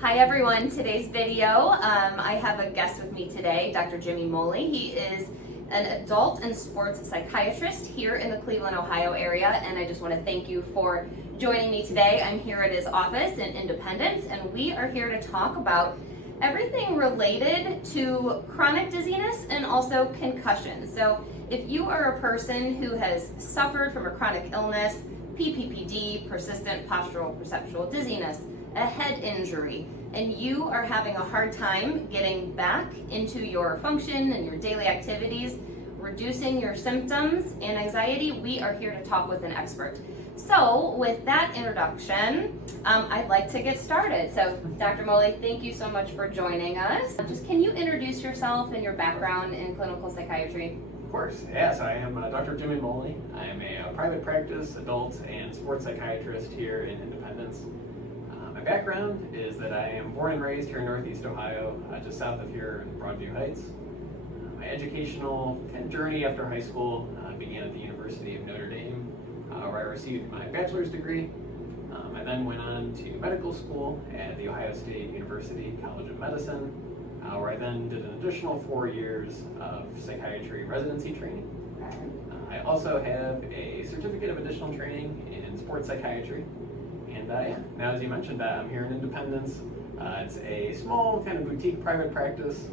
Hi everyone, today's video, I have a guest with me today, Dr. Moley. He is an adult and sports psychiatrist here in the Cleveland, Ohio area, and I just want to thank you for joining me today. I'm here at his office in Independence, and we are here to talk about everything related to chronic dizziness and also concussions. So if you are a person who has suffered from a chronic illness, PPPD, persistent postural-perceptual dizziness, a head injury, and you are having a hard time getting back into your function and your daily activities, reducing your symptoms and anxiety, we are here to talk with an expert. So with that introduction, I'd like to get started. So Dr. Moley, thank you so much for joining us. Just can you introduce yourself and your background in clinical psychiatry? Of course, yes, I am Dr. Moley. I am a private practice adult and sports psychiatrist here in Independence. My background is that I am born and raised here in Northeast Ohio, just south of here in Broadview Heights. My educational journey after high school began at the University of Notre Dame, where I received my bachelor's degree. I then went on to medical school at the Ohio State University College of Medicine, where I then did an additional 4 years of psychiatry residency training. I also have a certificate of additional training in sports psychiatry. And now as you mentioned, I'm here in Independence. It's a small kind of boutique private practice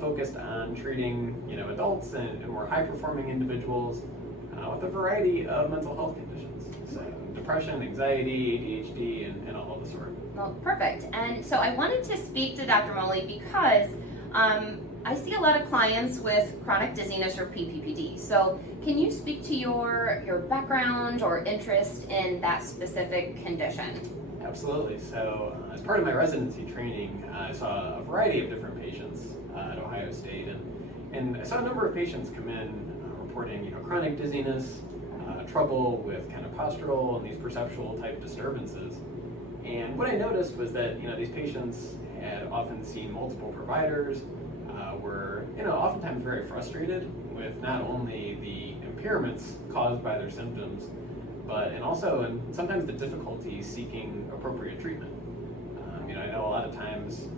focused on treating adults and more high-performing individuals with a variety of mental health conditions. So depression, anxiety, ADHD, and all of the sort. Well, perfect. And so I wanted to speak to Dr. Moley because I see a lot of clients with chronic dizziness or PPPD. So can you speak to your background or interest in that specific condition? Absolutely. So as part of my residency training, I saw a variety of different patients at Ohio State, and I saw a number of patients come in reporting chronic dizziness, trouble with kind of postural and these perceptual type disturbances. And what I noticed was that these patients had often seen multiple providers, were oftentimes very frustrated with not only the impairments caused by their symptoms, and also sometimes the difficulty seeking appropriate treatment. I know a lot of times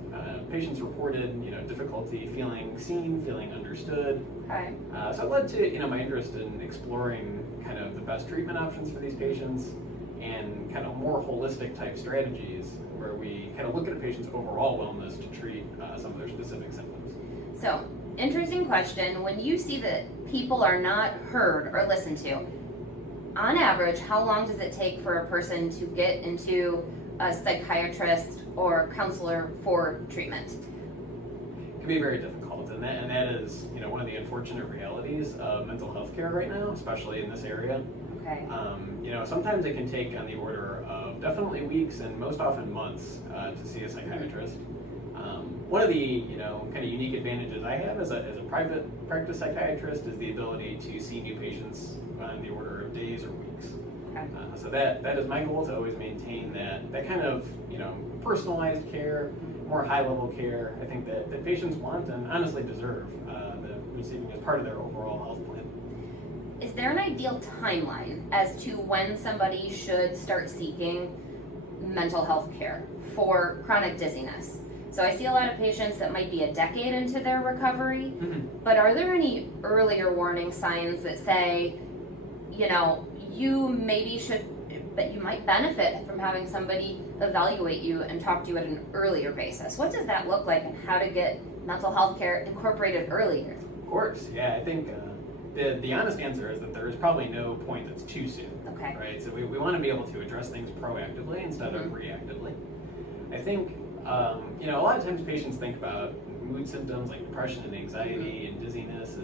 patients reported difficulty feeling seen, feeling understood. Okay. So it led to my interest in exploring kind of the best treatment options for these patients and kind of more holistic type strategies where we kind of look at a patient's overall wellness to treat some of their specific symptoms. So, interesting question. When you see that people are not heard or listened to, on average, how long does it take for a person to get into a psychiatrist or counselor for treatment? It can be very difficult, and that is one of the unfortunate realities of mental health care right now, especially in this area. Okay. Sometimes it can take on the order of definitely weeks and most often months to see a psychiatrist. One of the kind of unique advantages I have as a private practice psychiatrist is the ability to see new patients on the order of days or weeks. Okay. So that is my goal, to always maintain that kind of personalized care, more high level care. I think that patients want and honestly deserve the receiving as part of their overall health plan. Is there an ideal timeline as to when somebody should start seeking mental health care for chronic dizziness? So I see a lot of patients that might be a decade into their recovery, but are there any earlier warning signs that say, you maybe should, but you might benefit from having somebody evaluate you and talk to you at an earlier basis? What does that look like, and how to get mental health care incorporated earlier? Of course, yeah. I think the honest answer is that there is probably no point that's too soon. Okay. Right? So we want to be able to address things proactively instead of reactively. I think a lot of times patients think about mood symptoms like depression and anxiety and dizziness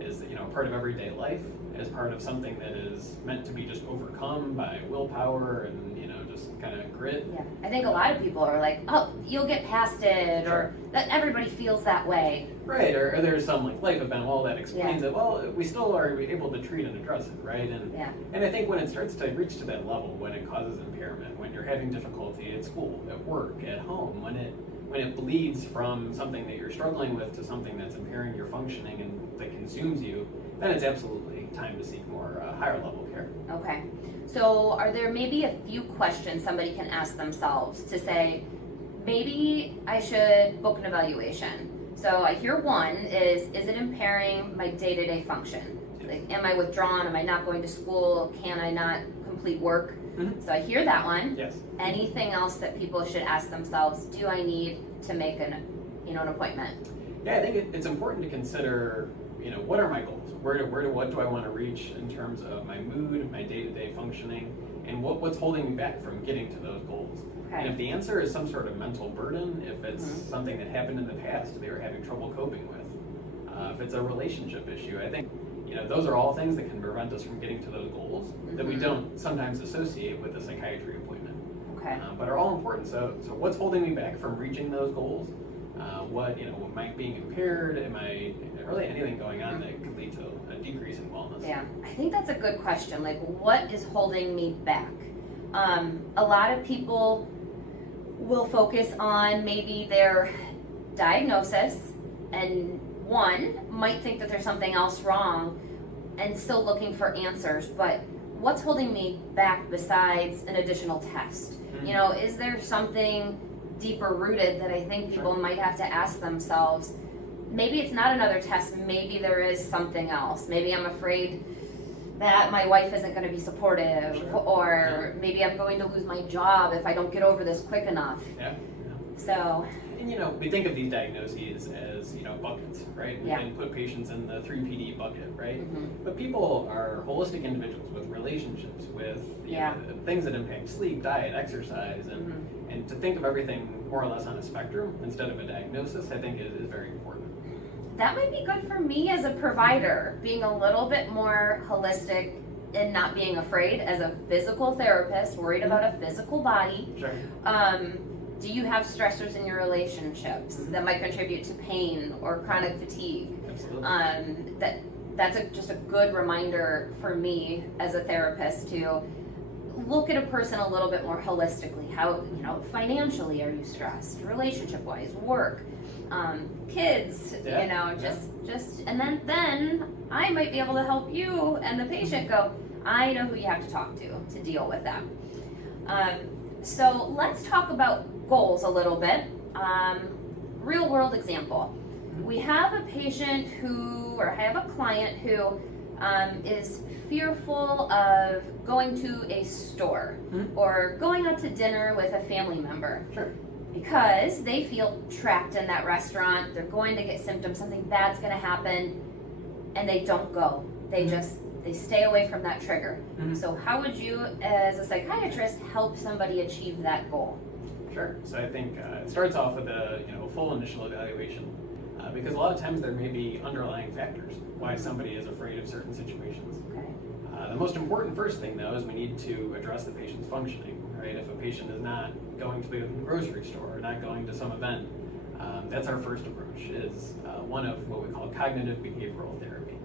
is part of everyday life, as part of something that is meant to be just overcome by willpower and just kind of grit. Yeah, I think a lot of people are like, oh, you'll get past it, or that everybody feels that way. Right, or there's some life event, that explains it. Well, we still are able to treat and address it, right? And I think when it starts to reach to that level, when it causes impairment, when you're having difficulty at school, at work, at home, when it bleeds from something that you're struggling with to something that's impairing your functioning and that consumes you, then it's absolutely time to seek more higher level care. Okay. So are there maybe a few questions somebody can ask themselves to say, maybe I should book an evaluation. So I hear one is it impairing my day-to-day function? Like, am I withdrawn? Am I not going to school? Can I not complete work? So I hear that one. Yes. Anything else that people should ask themselves? Do I need to make an appointment? Yeah, I think it's important to consider, what are my goals? What do I want to reach in terms of my mood, my day-to-day functioning, and what's holding me back from getting to those goals? Okay. And if the answer is some sort of mental burden, if it's something that happened in the past they were having trouble coping with, if it's a relationship issue, I think those are all things that can prevent us from getting to those goals that we don't sometimes associate with a psychiatry appointment. Okay. But are all important. So what's holding me back from reaching those goals? What might being impaired? Am I really anything going on that could lead to a decrease in wellness? Yeah, I think that's a good question. Like, what is holding me back? A lot of people will focus on maybe their diagnosis, and one might think that there's something else wrong and still looking for answers, but what's holding me back besides an additional test? Is there something deeper rooted that I think people might have to ask themselves? Maybe it's not another test, maybe there is something else. Maybe I'm afraid that my wife isn't going to be supportive, or maybe I'm going to lose my job if I don't get over this quick enough. Yeah. So. And we think of these diagnoses as buckets, right? We can put patients in the 3PD bucket, right? But people are holistic individuals with relationships, with things that impact sleep, diet, exercise, and to think of everything more or less on a spectrum instead of a diagnosis, I think is very important. That might be good for me as a provider, being a little bit more holistic and not being afraid as a physical therapist, worried about a physical body. Sure. Do you have stressors in your relationships that might contribute to pain or chronic fatigue? Absolutely. That's just a good reminder for me as a therapist to look at a person a little bit more holistically. How, financially are you stressed? Relationship-wise, work, kids, just, and then I might be able to help you and the patient go, I know who you have to talk to deal with that. So let's talk about goals a little bit. Real world example. We have a patient or I have a client who is fearful of going to a store or going out to dinner with a family member. Sure. Because they feel trapped in that restaurant, they're going to get symptoms, something bad's going to happen, and they don't go. They stay away from that trigger. So how would you, as a psychiatrist, help somebody achieve that goal? Sure. So I think it starts off with a full initial evaluation, because a lot of times there may be underlying factors why somebody is afraid of certain situations. Okay. The most important first thing, though, is we need to address the patient's functioning. Right? If a patient is not going to the grocery store or not going to some event, that's our first approach. Is one of what we call cognitive behavioral therapy.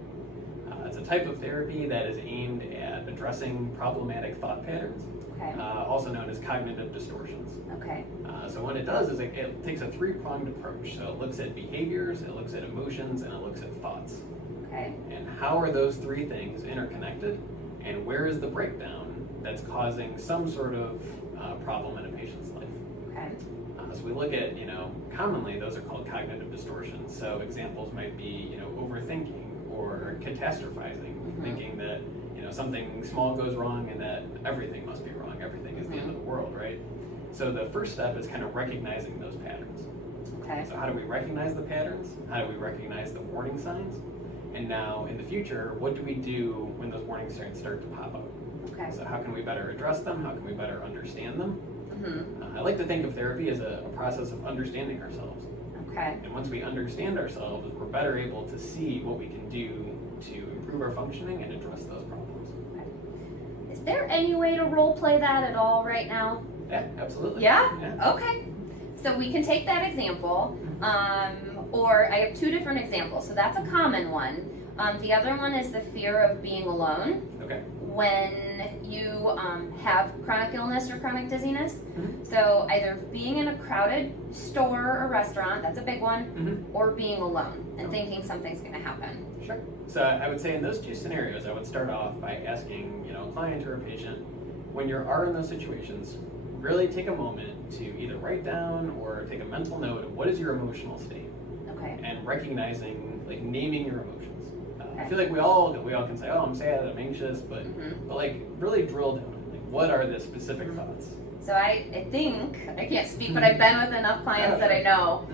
It's a type of therapy that is aimed at addressing problematic thought patterns, also known as cognitive distortions. Okay. So what it does is it takes a three-pronged approach. So it looks at behaviors, it looks at emotions, and it looks at thoughts. Okay. And how are those three things interconnected, and where is the breakdown that's causing some sort of problem in a patient's life? Okay. So we look at, commonly those are called cognitive distortions. So examples might be, overthinking or catastrophizing, thinking that, something small goes wrong and that everything must be wrong, everything is the end of the world, right? So the first step is kind of recognizing those patterns. Okay. So how do we recognize the patterns? How do we recognize the warning signs? And now in the future, what do we do when those warning signs start to pop up? Okay. So how can we better address them? How can we better understand them? I like to think of therapy as a process of understanding ourselves. Okay. And once we understand ourselves, we're better able to see what we can do to improve our functioning and address those problems. Is there any way to role play that at all right now? Yeah, absolutely. Yeah? Okay. So we can take that example, or I have two different examples. So that's a common one. The other one is the fear of being alone. Okay. When you have chronic illness or chronic dizziness. So either being in a crowded store or restaurant, that's a big one, or being alone and thinking something's going to happen. Sure. So I would say in those two scenarios, I would start off by asking, a client or a patient, when you are in those situations, really take a moment to either write down or take a mental note of what is your emotional state. Okay. And recognizing, like naming your emotions. Okay. I feel like we all can say, oh, I'm sad, I'm anxious, but like really drill down. Like, what are the specific thoughts? So I think, I can't speak, but I've been with enough clients that I know.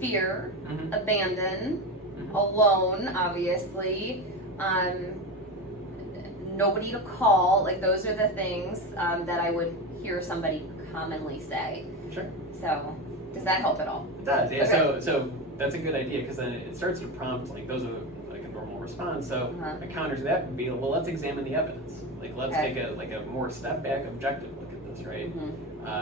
Fear, abandon, alone, obviously, nobody to call. Like those are the things that I would hear somebody commonly say. Sure. So does that help at all? It does, yeah. Okay. So that's a good idea, because then it starts to prompt, like those are like a normal response. So a counter to that would be, well, let's examine the evidence. Like let's take a more step back, objective look at this, right?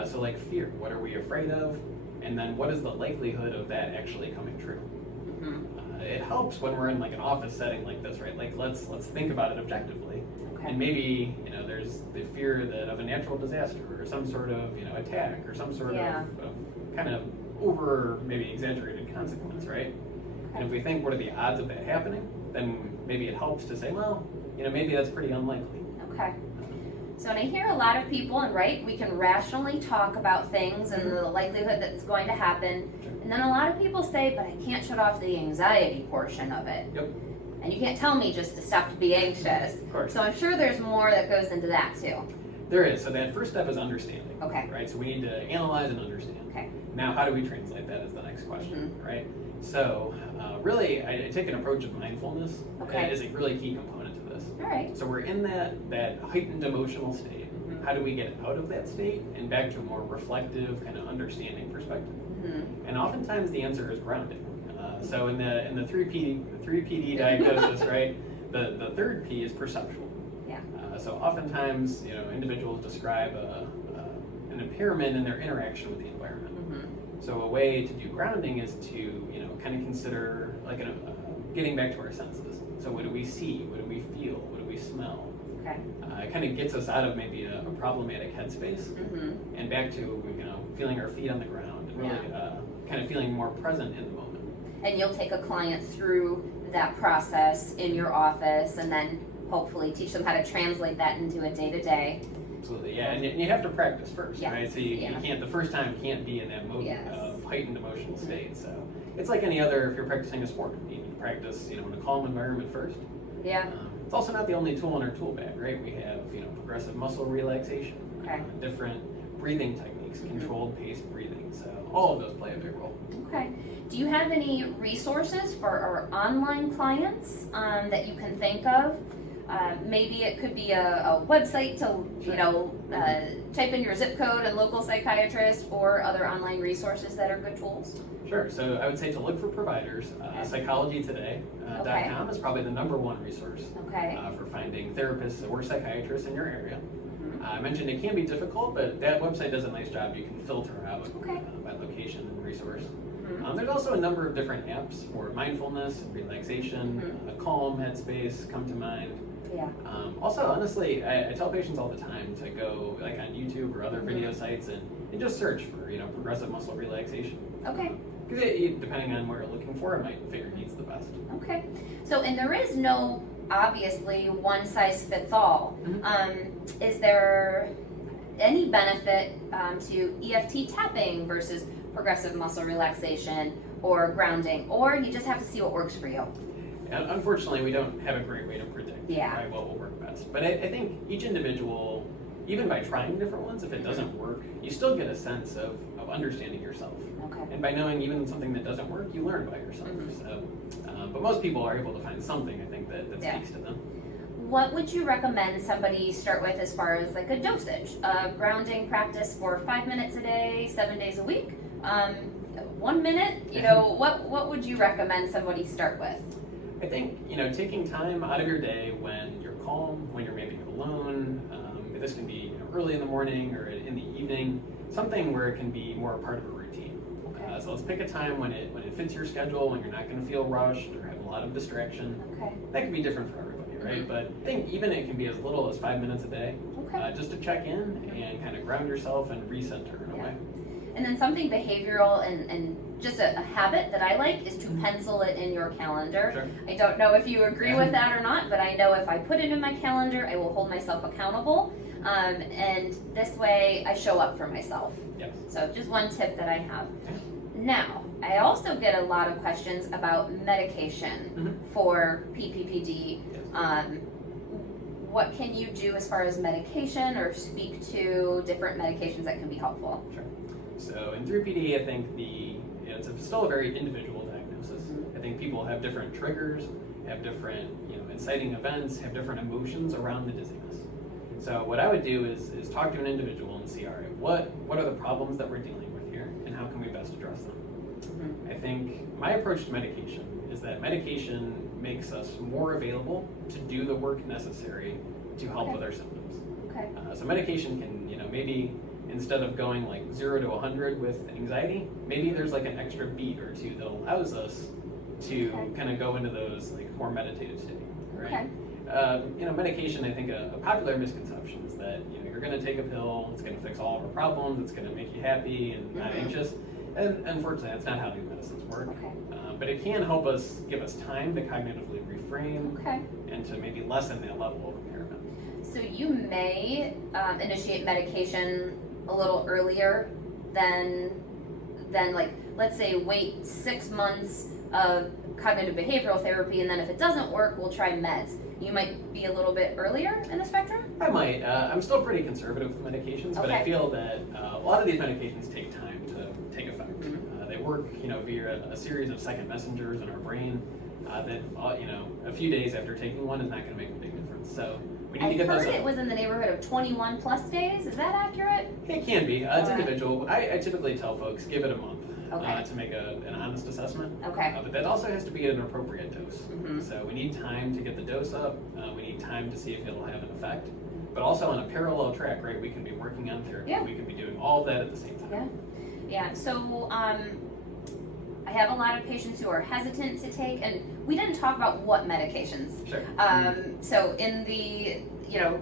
So like fear, what are we afraid of? And then what is the likelihood of that actually coming true? It helps when we're in like an office setting like this, right? Like let's think about it objectively. And maybe, there's the fear of a natural disaster or some sort of, attack or some sort of kind of over maybe exaggerated consequence, right? And if we think what are the odds of that happening, then maybe it helps to say, well, maybe that's pretty unlikely. Okay. So when I hear a lot of people, and we can rationally talk about things and the likelihood that it's going to happen, and then a lot of people say, but I can't shut off the anxiety portion of it. Yep. And you can't tell me just to stop to be anxious. Of course. So I'm sure there's more that goes into that too. There is. So that first step is understanding. Okay. Right? So we need to analyze and understand. Okay. Now, how do we translate that is the next question, right? So really, I take an approach of mindfulness as a really key component to this. All right. So we're in that heightened emotional state. How do we get out of that state and back to a more reflective, kind of understanding perspective? And oftentimes the answer is grounding. So in the 3PD diagnosis, right, the third P is perceptual. Yeah. So oftentimes, individuals describe an impairment in their interaction with the environment. So a way to do grounding is to, kind of consider like getting back to our senses. So what do we see? What do we feel? What do we smell? Okay. It kind of gets us out of maybe a problematic headspace and back to, feeling our feet on the ground and really kind of feeling more present in the moment. And you'll take a client through that process in your office and then hopefully teach them how to translate that into a day-to-day. Absolutely, yeah, and you have to practice first, right? So you Yeah. can't, the first time can't be in that mode of heightened emotional state. So it's like any other, if you're practicing a sport, you need to practice, in a calm environment first. Yeah. It's also not the only tool in our tool bag, right? We have, progressive muscle relaxation, different breathing techniques, controlled paced breathing. So all of those play a big role. Okay. Do you have any resources for our online clients that you can think of? Maybe it could be a website to, type in your zip code and local psychiatrist, or other online resources that are good tools. Sure. So I would say to look for providers. PsychologyToday.com is probably the #1 resource for finding therapists or psychiatrists in your area. I mentioned it can be difficult, but that website does a nice job. You can filter out by location and resource. There's also a number of different apps for mindfulness and relaxation. A Calm, Headspace come to mind. Yeah. Also, honestly, I tell patients all the time to go like on YouTube or other video sites and just search for progressive muscle relaxation. Okay. Because depending on what you're looking for, it might fit your needs the best. Okay. So, and there is no obviously one size fits all. Is there any benefit to EFT tapping versus progressive muscle relaxation or grounding, or you just have to see what works for you? And unfortunately, we don't have a great way to predict what will work best. But I think each individual, even by trying different ones, if it doesn't work, you still get a sense of understanding yourself. Okay. And by knowing even something that doesn't work, you learn by yourself. So, but most people are able to find something, I think, that speaks to them. What would you recommend somebody start with as far as like a dosage? Grounding practice for 5 minutes a day, 7 days a week? 1 minute? What would you recommend somebody start with? I think, taking time out of your day when you're calm, when you're maybe alone, this can be early in the morning or in the evening, something where it can be more a part of a routine. So let's pick a time when it fits your schedule, when you're not going to feel rushed or have a lot of distraction. That can be different for everybody, right? But I think even it can be as little as 5 minutes a day, just to check in and kind of ground yourself and recenter in a way. And then something behavioral and just a habit that I like is to pencil it in your calendar. Sure. I don't know if you agree with that or not, but I know if I put it in my calendar, I will hold myself accountable. And this way I show up for myself. Yes. So just one tip that I have. Yeah. Now, I also get a lot of questions about medication for PPPD. Yes. What can you do as far as medication, or speak to different medications that can be helpful? Sure. So in 3PD, I think it's still a very individual diagnosis. I think people have different triggers, have different inciting events, have different emotions around the dizziness. So what I would do is talk to an individual and see, all right, what are the problems that we're dealing with here, and how can we best address them? I think my approach to medication is that medication makes us more available to do the work necessary to help with our symptoms. Okay. So medication can, maybe instead of going like 0 to 100 with anxiety, maybe there's like an extra beat or two that allows us to kind of go into those like more meditative states, right? Okay. Medication, I think a popular misconception is that you're going to take a pill, it's going to fix all of our problems, it's going to make you happy and not anxious. And unfortunately, that's not how these medicines work. Okay. But it can help us, give us time to cognitively reframe and to maybe lessen that level of impairment. So you may initiate medication a little earlier than like, let's say, wait 6 months of cognitive behavioral therapy, and then if it doesn't work, we'll try meds. You might be a little bit earlier in the spectrum? I might. I'm still pretty conservative with medications, but I feel that a lot of these medications take time to take effect. They work, via a series of second messengers in our brain that, a few days after taking one is not going to make a big difference. So we need to get those. I heard it was in the neighborhood of 21 plus days. Is that accurate? It can be. It's individual. I typically tell folks, give it a month to make an honest assessment. Okay. But that also has to be at an appropriate dose. So we need time to get the dose up. We need time to see if it'll have an effect. But also on a parallel track, right, we can be working on therapy. Yeah. We can be doing all of that at the same time. Yeah. So I have a lot of patients who are hesitant to take, and we didn't talk about what medications. Sure. So in the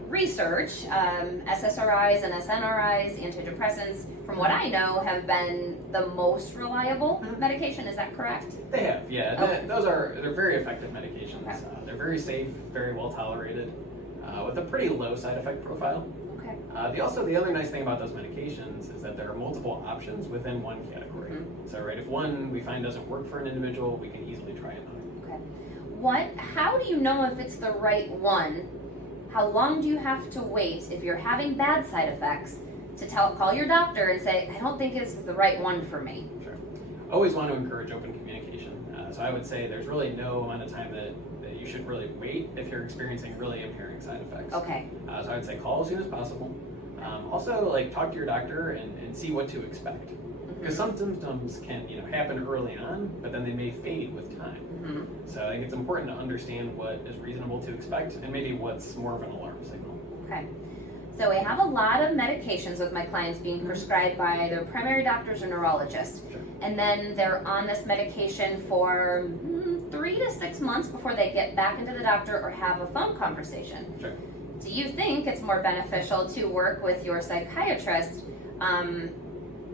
research, SSRIs and SNRIs, antidepressants, from what I know, have been the most reliable medication. Is that correct? They have, yeah. Okay. They're very effective medications. Okay. They're very safe, very well tolerated, with a pretty low side effect profile. Okay. The other nice thing about those medications is that there are multiple options within one category. So, right, if one we find doesn't work for an individual, we can easily try another. Okay. How do you know if it's the right one? How long do you have to wait if you're having bad side effects to call your doctor and say, I don't think it's the right one for me? Sure. Always want to encourage open communication. So I would say there's really no amount of time that you should really wait if you're experiencing really impairing side effects. Okay. So I would say call as soon as possible. Also, talk to your doctor and see what to expect. Because some symptoms can happen early on, but then they may fade with time. So I think it's important to understand what is reasonable to expect and maybe what's more of an alarm signal. Okay. So I have a lot of medications with my clients being prescribed by their primary doctors or neurologists. Sure. And then they're on this medication for 3 to 6 months before they get back into the doctor or have a phone conversation. Sure. Do you think it's more beneficial to work with your psychiatrist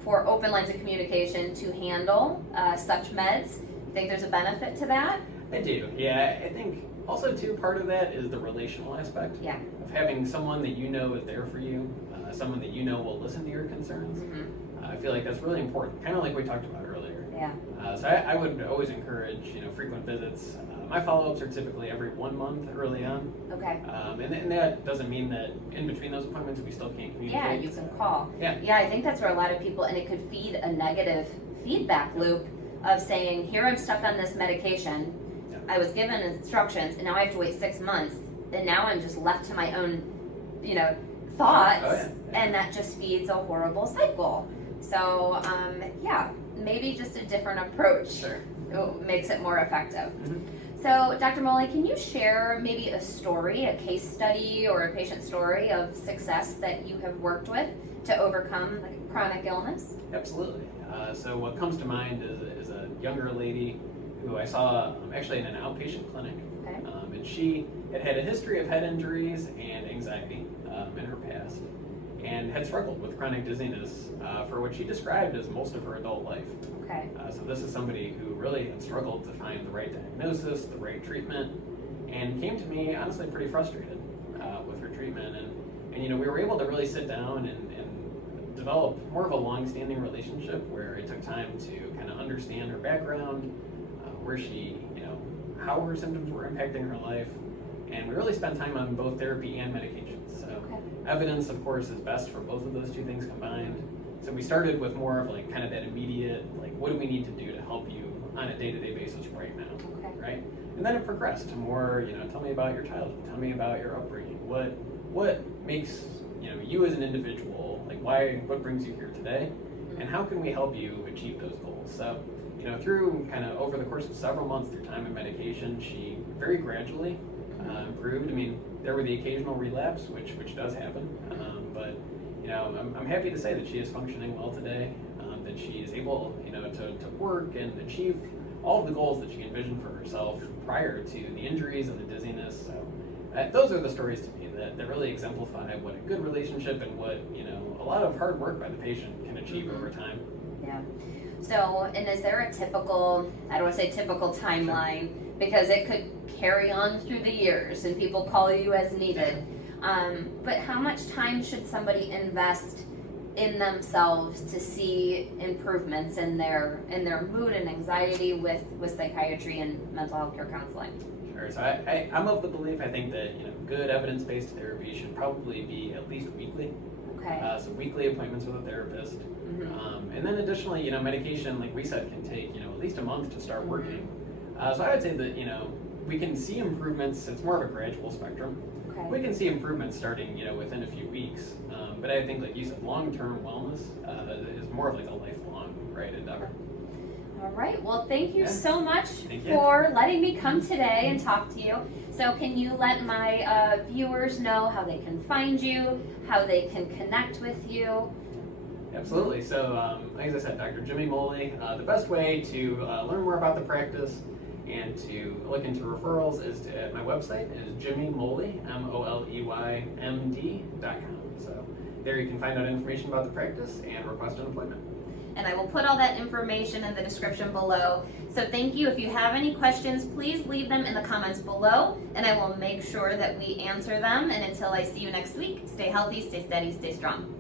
for open lines of communication to handle such meds? You think there's a benefit to that? I do. Yeah, I think also too part of that is the relational aspect. Yeah. Of having someone that you know is there for you, someone that you know will listen to your concerns. I feel like that's really important, kind of like we talked about earlier. Yeah. So I would always encourage frequent visits. My follow-ups are typically every 1 month early on. Okay. And that doesn't mean that in between those appointments we still can't communicate. Yeah, you can call. Yeah. Yeah, I think that's where a lot of people, and it could feed a negative feedback loop of saying, here I'm stuck on this medication, I was given instructions, and now I have to wait 6 months, and now I'm just left to my own, thoughts, and that just feeds a horrible cycle. So, maybe just a different approach makes it more effective. So, Dr. Moley, can you share maybe a story, a case study, or a patient story of success that you have worked with to overcome chronic illness? Absolutely. So what comes to mind is a younger lady who I saw actually in an outpatient clinic. Okay. And she had a history of head injuries and anxiety in her past, and had struggled with chronic dizziness for what she described as most of her adult life. Okay. So this is somebody who really had struggled to find the right diagnosis, the right treatment, and came to me honestly pretty frustrated with her treatment. And we were able to really sit down and develop more of a long-standing relationship where it took time to kind of understand her background, where she, how her symptoms were impacting her life, and we really spent time on both therapy and medications. So evidence, of course, is best for both of those two things combined. So we started with more of kind of that immediate, what do we need to do to help you on a day-to-day basis right now, right? And then it progressed to more, tell me about your childhood, tell me about your upbringing, what makes you as an individual, what brings you here today, and how can we help you achieve those goals? So, through kind of over the course of several months through time and medication, she very gradually improved. I mean, there were the occasional relapse, which does happen, but I'm happy to say that she is functioning well today, that she is able, to work and achieve all of the goals that she envisioned for herself prior to the injuries and the dizziness. So those are the stories to me that really exemplify what a good relationship and what, a lot of hard work by the patient can achieve over time. Yeah. So, and is there a typical, I don't want to say typical timeline, because it could carry on through the years and people call you as needed. But how much time should somebody invest in themselves to see improvements in their mood and anxiety with psychiatry and mental health care counseling? Sure. So I'm of the belief, I think that good evidence-based therapy should probably be at least weekly. Okay. So weekly appointments with a therapist. And then additionally, medication, like we said, can take, at least a month to start working. So I would say that, we can see improvements. It's more of a gradual spectrum. Okay. We can see improvements starting, within a few weeks. But I think, like you said, long-term wellness is more of a lifelong, endeavor. All right. Well, thank you so much Thank you. for letting me come today and talk to you. So can you let my viewers know how they can find you, how they can connect with you? Absolutely. So, as I said, Dr. Jimmy Moley, the best way to learn more about the practice and to look into referrals is at my website is jimmymoley, MOLEYMD.com. So there you can find out information about the practice and request an appointment. And I will put all that information in the description below. So thank you. If you have any questions, please leave them in the comments below, and I will make sure that we answer them. And until I see you next week, stay healthy, stay steady, stay strong.